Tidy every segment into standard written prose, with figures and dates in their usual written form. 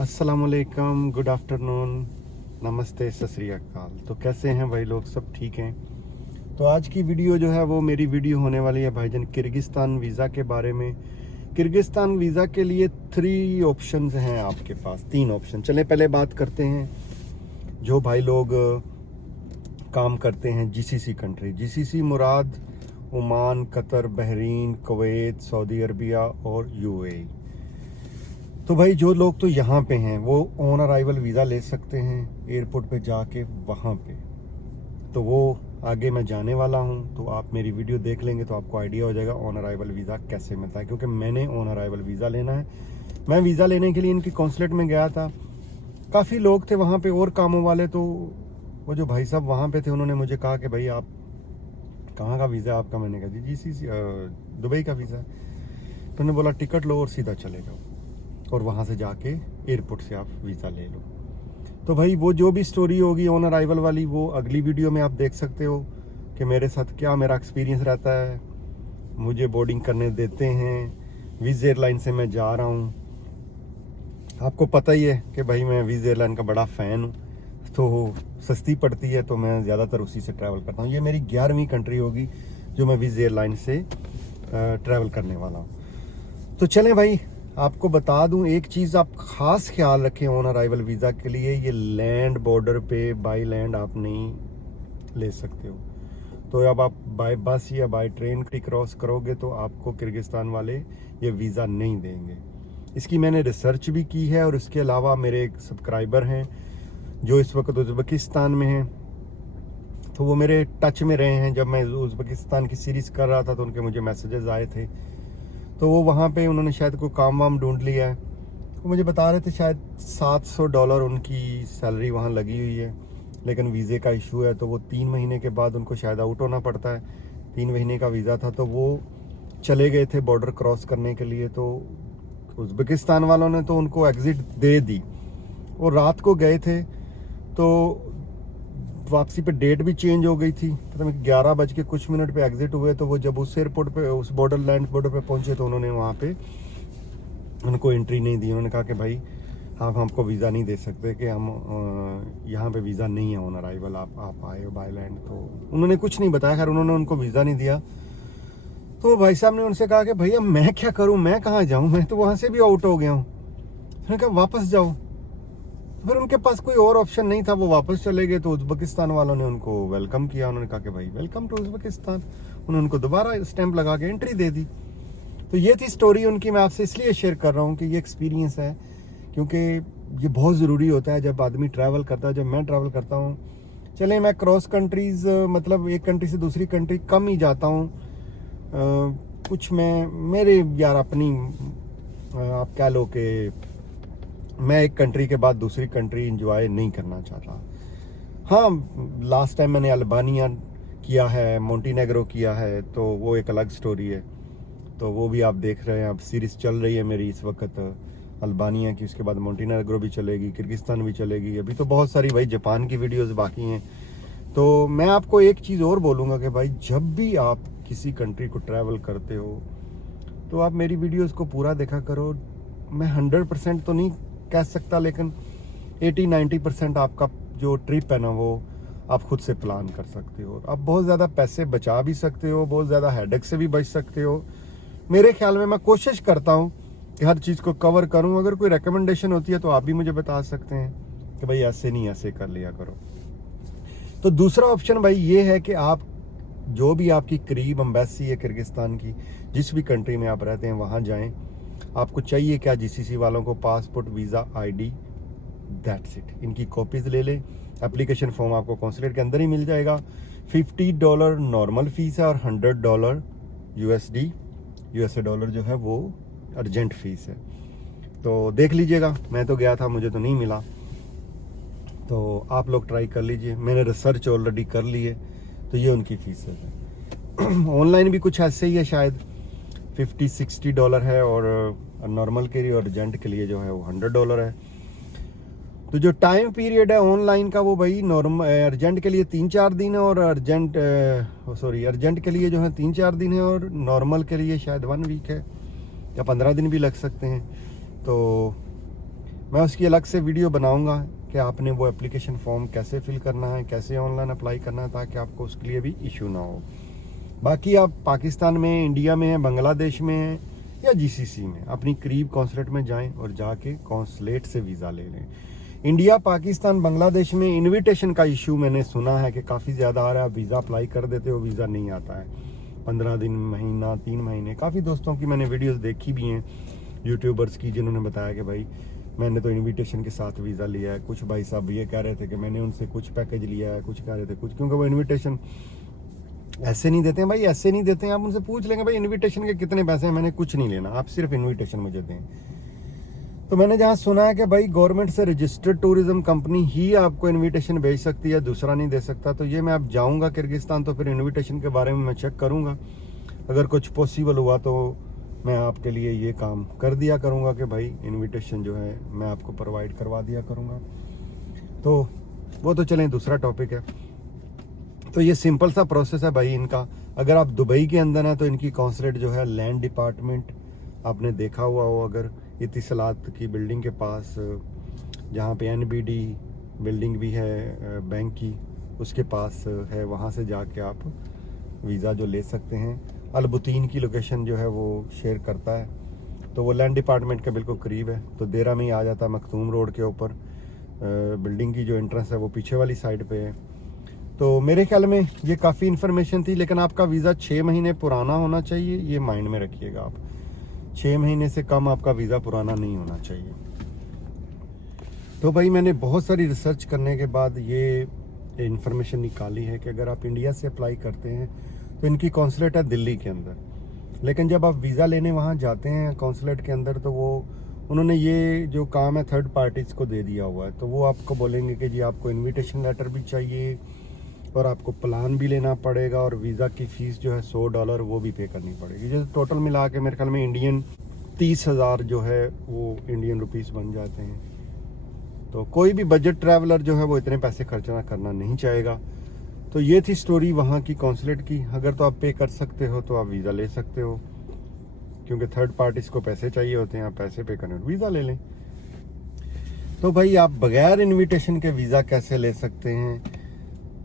अस्सलामुअलैकुम, good afternoon, नमस्ते, सत श्री अकाल। तो कैसे हैं भाई लोग, सब ठीक हैं? तो आज की वीडियो जो है वो मेरी वीडियो होने वाली है भाईजान किर्गिस्तान वीज़ा के बारे में। किर्गिस्तान वीज़ा के लिए 3 ऑप्शंस हैं आपके पास, 3 ऑप्शन। चले पहले बात करते हैं जो भाई लोग काम करते हैं जीसीसी कंट्री। जीसीसी मुराद Oman, Qatar, Bahrain, Kuwait, Saudi Arabia और यूएई। तो भाई जो लोग तो यहाँ पे हैं वो ऑन अराइवल वीज़ा ले सकते हैं एयरपोर्ट पे जाके वहाँ पे। तो वो आगे मैं जाने वाला हूँ, तो आप मेरी वीडियो देख लेंगे तो आपको आइडिया हो जाएगा ऑन अराइवल वीज़ा कैसे मिलता है, क्योंकि मैंने ऑन अराइवल वीज़ा लेना है। मैं वीज़ा लेने के लिए इनकी कॉन्सुलेट में गया था, काफ़ी लोग थे वहाँ पे और कामों वाले। तो वो जो भाई साहब वहाँ पे थे उन्होंने मुझे कहा कि भाई आप कहाँ का वीज़ा आपका? मैंने कहा जी जीसीसी दुबई का वीज़ा है। तो उन्होंने बोला टिकट लो और सीधा चले जाओ और वहाँ से जाके एयरपोर्ट से आप वीज़ा ले लो। तो भाई वो जो भी स्टोरी होगी ऑन अराइवल वाली वो अगली वीडियो में आप देख सकते हो कि मेरे साथ क्या मेरा एक्सपीरियंस रहता है। मुझे बोर्डिंग करने देते हैं, विज़ एयरलाइन से मैं जा रहा हूँ। आपको पता ही है कि भाई मैं विज़ एयरलाइन का बड़ा फ़ैन हूँ, तो सस्ती पड़ती है तो मैं ज़्यादातर उसी से ट्रैवल करता हूँ। ये मेरी 11वीं कंट्री होगी जो मैं विज़ एयरलाइन से ट्रैवल करने वाला हूँ। तो चलें भाई, आपको बता दूं एक चीज़ आप ख़ास ख्याल रखें ऑन अराइवल वीज़ा के लिए, ये लैंड बॉर्डर पे बाय लैंड आप नहीं ले सकते हो। तो अब आप बाय बस या बाय ट्रेन क्रॉस करोगे तो आपको किर्गिस्तान वाले ये वीज़ा नहीं देंगे। इसकी मैंने रिसर्च भी की है और इसके अलावा मेरे एक सब्सक्राइबर हैं जो इस वक्त उज़्बेकिस्तान में हैं, तो वो मेरे टच में रहे हैं। जब मैं उज़्बेकिस्तान की सीरीज़ कर रहा था तो उनके मुझे मैसेजेस आए थे, तो वो वहाँ पे उन्होंने शायद कोई काम वाम ढूंढ लिया है। वो मुझे बता रहे थे शायद $700 उनकी सैलरी वहाँ लगी हुई है, लेकिन वीज़े का इशू है तो वो 3 महीने के बाद उनको शायद आउट होना पड़ता है। 3 महीने का वीज़ा था तो वो चले गए थे बॉर्डर क्रॉस करने के लिए। तो उज़्बेकिस्तान वालों ने तो उनको एग्ज़िट दे दी और रात को गए थे, तो वापसी पे डेट भी चेंज हो गई थी। पता नहीं 11 बज के कुछ मिनट पे एग्जिट हुए, तो वो जब उस एयरपोर्ट पे उस बॉर्डर लैंड बॉर्डर पे पहुंचे तो उन्होंने वहाँ पे उनको एंट्री नहीं दी। उन्होंने कहा कि भाई आप हमको वीज़ा नहीं दे सकते, कि हम यहाँ पे वीज़ा नहीं है ऑन अराइवल, आप आए हो बाय लैंड। तो उन्होंने कुछ नहीं बताया, खैर उन्होंने उनको वीज़ा नहीं दिया। तो भाई साहब ने उनसे कहा कि भैया मैं क्या करूँ, मैं कहाँ जाऊँ, मैं तो वहाँ से भी आउट हो गया हूँ। उन्होंने कहा वापस जाओ। फिर उनके पास कोई और ऑप्शन नहीं था, वो वापस चले गए। तो उज़्बेकिस्तान वालों ने उनको वेलकम किया, उन्होंने कहा कि भाई वेलकम टू उज़्बेकिस्तान। उन्होंने उनको दोबारा स्टैंप लगा के एंट्री दे दी। तो ये थी स्टोरी उनकी, मैं आपसे इसलिए शेयर कर रहा हूँ कि ये एक्सपीरियंस है, क्योंकि ये बहुत ज़रूरी होता है जब आदमी ट्रैवल करता है। जब मैं ट्रैवल करता हूँ, चले मैं क्रॉस कंट्रीज़ मतलब एक कंट्री से दूसरी कंट्री कम ही जाता हूँ। कुछ मैं मेरे यार अपनी आप कह लो कि मैं एक कंट्री के बाद दूसरी कंट्री इंजॉय नहीं करना चाहता। हाँ, लास्ट टाइम मैंने अल्बानिया किया है, मोंटीनेग्रो किया है, तो वो एक अलग स्टोरी है। तो वो भी आप देख रहे हैं, अब सीरीज़ चल रही है मेरी इस वक्त अल्बानिया की, उसके बाद मोंटीनेग्रो भी चलेगी, किर्गिस्तान भी चलेगी। अभी तो बहुत सारी भाई जापान की वीडियोस बाकी हैं। तो मैं आपको एक चीज़ और बोलूँगा कि भाई जब भी आप किसी कंट्री को ट्रैवल करते हो तो आप मेरी वीडियोज़ को पूरा देखा करो। मैं 100% तो नहीं कह सकता, लेकिन 80-90% आपका जो ट्रिप है ना वो आप खुद से प्लान कर सकते हो। आप बहुत ज़्यादा पैसे बचा भी सकते हो, बहुत ज़्यादा हेडेक से भी बच सकते हो। मेरे ख्याल में मैं कोशिश करता हूँ कि हर चीज़ को कवर करूँ। अगर कोई रिकमेंडेशन होती है तो आप भी मुझे बता सकते हैं कि भाई ऐसे नहीं, ऐसे कर लिया करो। तो दूसरा ऑप्शन भाई ये है कि आप जो भी आपकी करीब एम्बेसी है किर्गिस्तान की, जिस भी कंट्री में आप रहते हैं वहाँ जाएं। आपको चाहिए क्या? जीसीसी वालों को passport, visa, ID, that's it. इनकी कॉपीज़ ले लें। एप्लीकेशन फॉर्म आपको कॉन्सुलेट के अंदर ही मिल जाएगा। $50 नॉर्मल फीस है और $100 यूएसए डॉलर जो है वो अर्जेंट फीस है। तो देख लीजिएगा, मैं तो गया था, मुझे तो नहीं मिला, तो आप लोग ट्राई कर लीजिए। मैंने रिसर्च ऑलरेडी कर ली है। तो ये उनकी फीस है। ऑनलाइन भी कुछ ऐसे ही है, शायद $50-60 है, और नॉर्मल के लिए और अर्जेंट के लिए जो है वो $100 है। तो जो टाइम पीरियड है ऑनलाइन का वो भाई अर्जेंट के लिए 3-4 दिन है, और अर्जेंट के लिए जो है 3-4 दिन है, और नॉर्मल के लिए शायद 1 वीक है या 15 दिन भी लग सकते हैं। तो मैं उसकी अलग से वीडियो बनाऊंगा कि आपने वो एप्लीकेशन फॉर्म कैसे फिल करना है, कैसे ऑनलाइन अप्लाई करना है, ताकि आपको उसके लिए भी इशू ना हो। बाकी आप पाकिस्तान में, इंडिया में हैं, बांग्लादेश में हैं या जीसीसी में, अपनी करीब कॉन्सुलेट में जाएं और जाके कॉन्सुलेट से वीज़ा ले लें। इंडिया, पाकिस्तान, बांग्लादेश में इनविटेशन का इशू मैंने सुना है कि काफ़ी ज़्यादा आ रहा है। वीज़ा अप्लाई कर देते हो, वीज़ा नहीं आता है, 15 दिन, महीना, 3 महीने। काफ़ी दोस्तों की मैंने वीडियोस देखी भी हैं यूट्यूबर्स की, जिन्होंने बताया कि भाई मैंने तो इनविटेशन के साथ वीज़ा लिया है। कुछ भाई साहब ये कह रहे थे कि मैंने उनसे कुछ पैकेज लिया है, कुछ कह रहे थे कुछ, क्योंकि वो इन्विटेशन ऐसे नहीं देते हैं भाई, ऐसे नहीं देते हैं। आप उनसे पूछ लेंगे भाई इनविटेशन के कितने पैसे हैं, मैंने कुछ नहीं लेना, आप सिर्फ इनविटेशन मुझे दें। तो मैंने जहाँ सुना है कि भाई गवर्नमेंट से रजिस्टर्ड टूरिज्म कंपनी ही आपको इनविटेशन भेज सकती है, दूसरा नहीं दे सकता। तो ये मैं अब जाऊँगा किर्गिस्तान, तो फिर इनविटेशन के बारे में मैं चेक करूँगा। अगर कुछ पॉसिबल हुआ तो मैं आपके लिए ये काम कर दिया करूँगा कि भाई इनविटेशन जो है मैं आपको प्रोवाइड करवा दिया करूँगा। तो वो तो चलें, दूसरा टॉपिक है। तो ये सिंपल सा प्रोसेस है भाई इनका। अगर आप दुबई के अंदर हैं तो इनकी कॉन्सुलेट जो है लैंड डिपार्टमेंट, आपने देखा हुआ हो अगर, इतिसलात की बिल्डिंग के पास, जहाँ पे एनबीडी बिल्डिंग भी है बैंक की, उसके पास है, वहाँ से जाके आप वीज़ा जो ले सकते हैं। अलबुतीन की लोकेशन जो है वो शेयर करता है, तो वो लैंड डिपार्टमेंट के बिल्कुल करीब है। तो देरा में ही आ जाता है, मखतूम रोड के ऊपर। बिल्डिंग की जो एंट्रेंस है वो पीछे वाली साइड पे है। तो मेरे ख्याल में ये काफ़ी इन्फॉर्मेशन थी, लेकिन आपका वीज़ा 6 महीने पुराना होना चाहिए, ये माइंड में रखिएगा आप। 6 महीने से कम आपका वीज़ा पुराना नहीं होना चाहिए। तो भाई मैंने बहुत सारी रिसर्च करने के बाद ये इन्फॉर्मेशन निकाली है कि अगर आप इंडिया से अप्लाई करते हैं तो इनकी कॉन्सुलेट है दिल्ली के अंदर, लेकिन जब आप वीज़ा लेने वहाँ जाते हैं कॉन्सुलेट के अंदर, तो वो उन्होंने ये जो काम है थर्ड पार्टीज़ को दे दिया हुआ है। तो वो आपको बोलेंगे कि जी आपको इन्विटेशन लेटर भी चाहिए और आपको प्लान भी लेना पड़ेगा, और वीज़ा की फ़ीस जो है $100 वो भी पे करनी पड़ेगी। जो टोटल मिला के मेरे ख्याल में इंडियन 30,000 जो है वो इंडियन रुपीस बन जाते हैं। तो कोई भी बजट ट्रैवलर जो है वो इतने पैसे खर्चना करना नहीं चाहेगा। तो ये थी स्टोरी वहाँ की कॉन्सुलेट की। अगर तो आप पे कर सकते हो तो आप वीज़ा ले सकते हो, क्योंकि थर्ड पार्टीज़ को पैसे चाहिए होते हैं, आप पैसे पे करें वीज़ा ले लें। तो भाई आप बगैर इन्विटेशन के वीज़ा कैसे ले सकते हैं,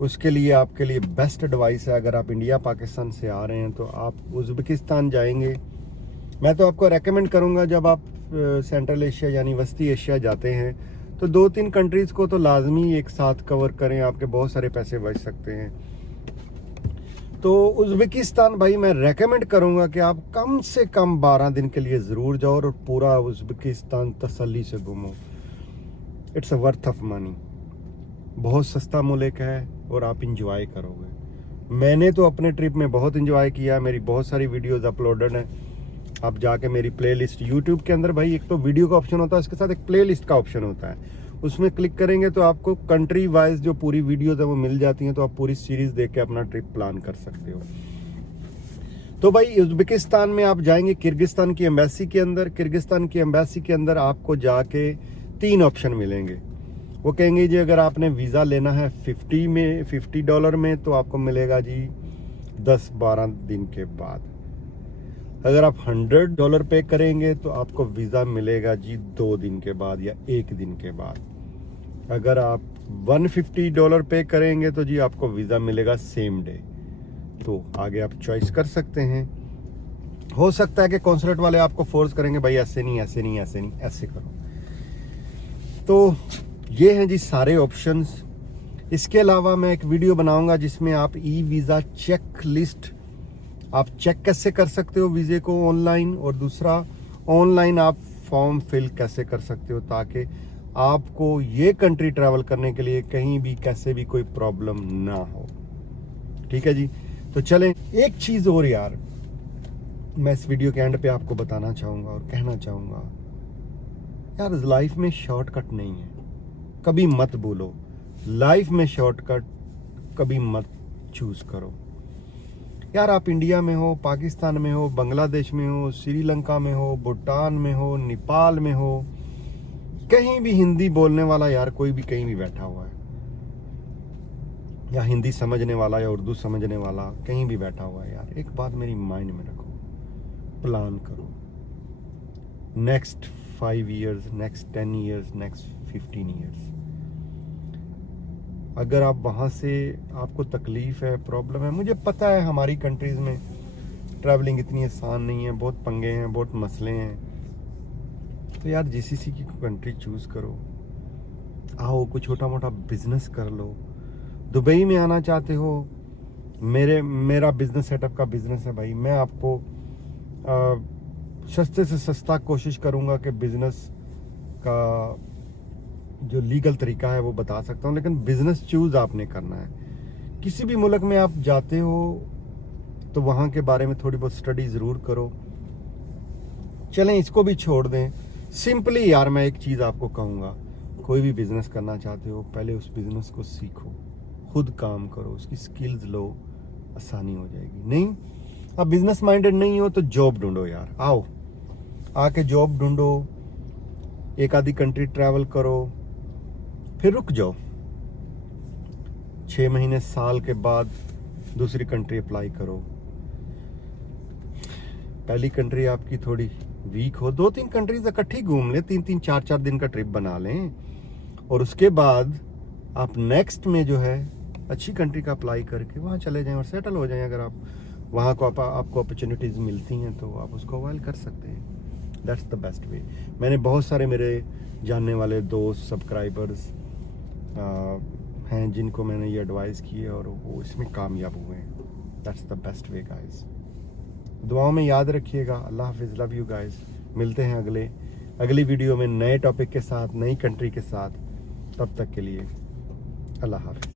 उसके लिए आपके लिए बेस्ट एडवाइस है, अगर आप इंडिया पाकिस्तान से आ रहे हैं तो आप उज़्बेकिस्तान जाएंगे। मैं तो आपको रेकमेंड करूंगा, जब आप सेंट्रल एशिया यानी वस्ती एशिया जाते हैं तो 2-3 कंट्रीज़ को तो लाजमी एक साथ कवर करें, आपके बहुत सारे पैसे बच सकते हैं। तो उज़्बेकिस्तान भाई मैं रेकमेंड करूंगा कि आप कम से कम 12 दिन के लिए ज़रूर जाओ और पूरा उज़्बेकिस्तान तसल्ली से घूमो। It's a worth of money, बहुत सस्ता मुल्क है और आप इंजॉय करोगे। मैंने तो अपने ट्रिप में बहुत इंजॉय किया, मेरी बहुत सारी वीडियोस अपलोडेड हैं। आप जाके मेरी प्लेलिस्ट यूट्यूब के अंदर, भाई एक तो वीडियो का ऑप्शन होता है, उसके साथ एक प्लेलिस्ट का ऑप्शन होता है, उसमें क्लिक करेंगे तो आपको कंट्री वाइज जो पूरी वीडियोस है वो मिल जाती हैं। तो आप पूरी सीरीज देख के अपना ट्रिप प्लान कर सकते हो। तो भाई उज़्बेकिस्तान में आप जाएंगे किर्गिस्तान की एम्बेसी के अंदर। किर्गिस्तान की एम्बेसी के अंदर आपको जाके 3 ऑप्शन मिलेंगे। वो कहेंगे जी अगर आपने वीज़ा लेना है $50 में तो आपको मिलेगा जी 10-12 दिन के बाद। अगर आप $100 पे करेंगे तो आपको वीज़ा मिलेगा जी 2 दिन के बाद या 1 दिन के बाद। अगर आप $150 पे करेंगे तो जी आपको वीज़ा मिलेगा सेम डे। तो आगे आप चॉइस कर सकते हैं। हो सकता है कि कॉन्सुलेट वाले आपको फोर्स करेंगे भाई ऐसे नहीं, ऐसे नहीं, ऐसे नहीं, ऐसे करो। तो ये हैं जी सारे ऑप्शंस। इसके अलावा मैं एक वीडियो बनाऊंगा जिसमें आप ई वीज़ा चेक लिस्ट, आप चेक कैसे कर सकते हो वीज़े को ऑनलाइन, और दूसरा ऑनलाइन आप फॉर्म फिल कैसे कर सकते हो ताकि आपको ये कंट्री ट्रैवल करने के लिए कहीं भी कैसे भी कोई प्रॉब्लम ना हो। ठीक है जी। तो चलें, एक चीज़ और यार मैं इस वीडियो के एंड पे आपको बताना चाहूँगा और कहना चाहूँगा, यार लाइफ में शॉर्टकट नहीं है, कभी मत बोलो लाइफ में शॉर्टकट कभी मत चूज करो। यार आप इंडिया में हो, पाकिस्तान में हो, बांग्लादेश में हो, श्रीलंका में हो, भूटान में हो, नेपाल में हो, कहीं भी हिंदी बोलने वाला यार कोई भी कहीं भी बैठा हुआ है, या हिंदी समझने वाला या उर्दू समझने वाला कहीं भी बैठा हुआ है। यार एक बात मेरी माइंड में रखो, प्लान करो, next 5 years, next 10 years, next 15 years. अगर आप वहाँ से आपको तकलीफ़ है, प्रॉब्लम है, मुझे पता है हमारी कंट्रीज़ में ट्रैवलिंग इतनी आसान नहीं है, बहुत पंगे हैं, बहुत मसले हैं, तो यार जीसीसी की कंट्री चूज़ करो, आओ कोई छोटा मोटा बिजनेस कर लो। दुबई में आना चाहते हो, मेरा बिजनेस सेटअप का बिजनेस है भाई, मैं आपको सस्ते से सस्ता कोशिश करूंगा कि बिजनेस का जो लीगल तरीका है वो बता सकता हूं, लेकिन बिजनेस चूज आपने करना है। किसी भी मुल्क में आप जाते हो तो वहाँ के बारे में थोड़ी बहुत स्टडी ज़रूर करो। चलें इसको भी छोड़ दें, सिंपली यार मैं एक चीज़ आपको कहूँगा, कोई भी बिजनेस करना चाहते हो पहले उस बिजनेस को सीखो, खुद काम करो, उसकी स्किल्स लो, आसानी हो जाएगी। नहीं आप बिजनेस माइंडेड नहीं हो तो जॉब ढूंढो यार, आओ आके जॉब ढूंढो, एक आधी कंट्री ट्रैवल करो, फिर रुक जाओ, 6 महीने साल के बाद दूसरी कंट्री अप्लाई करो। पहली कंट्री आपकी थोड़ी वीक हो, 2-3 कंट्रीज इकट्ठी घूम लें, 3-3 4-4 दिन का ट्रिप बना लें, और उसके बाद आप नेक्स्ट में जो है अच्छी कंट्री का अप्लाई करके वहाँ चले जाएं और सेटल हो जाएं। अगर आप वहाँ को आपको अपॉर्चुनिटीज़ मिलती हैं तो आप उसको अवेल कर सकते हैं। That's the best way. मैंने बहुत सारे मेरे जानने वाले दोस्त सब्सक्राइबर्स हैं जिनको मैंने ये एडवाइस की है और वो इसमें कामयाब हुए हैं। That's the best way guys. दुआओं में याद रखिएगा। अल्लाह हाफिज़, लव यू गाइस। मिलते हैं अगली वीडियो में नए टॉपिक के साथ, नई कंट्री के साथ। तब तक के लिए अल्लाह हाफिज़।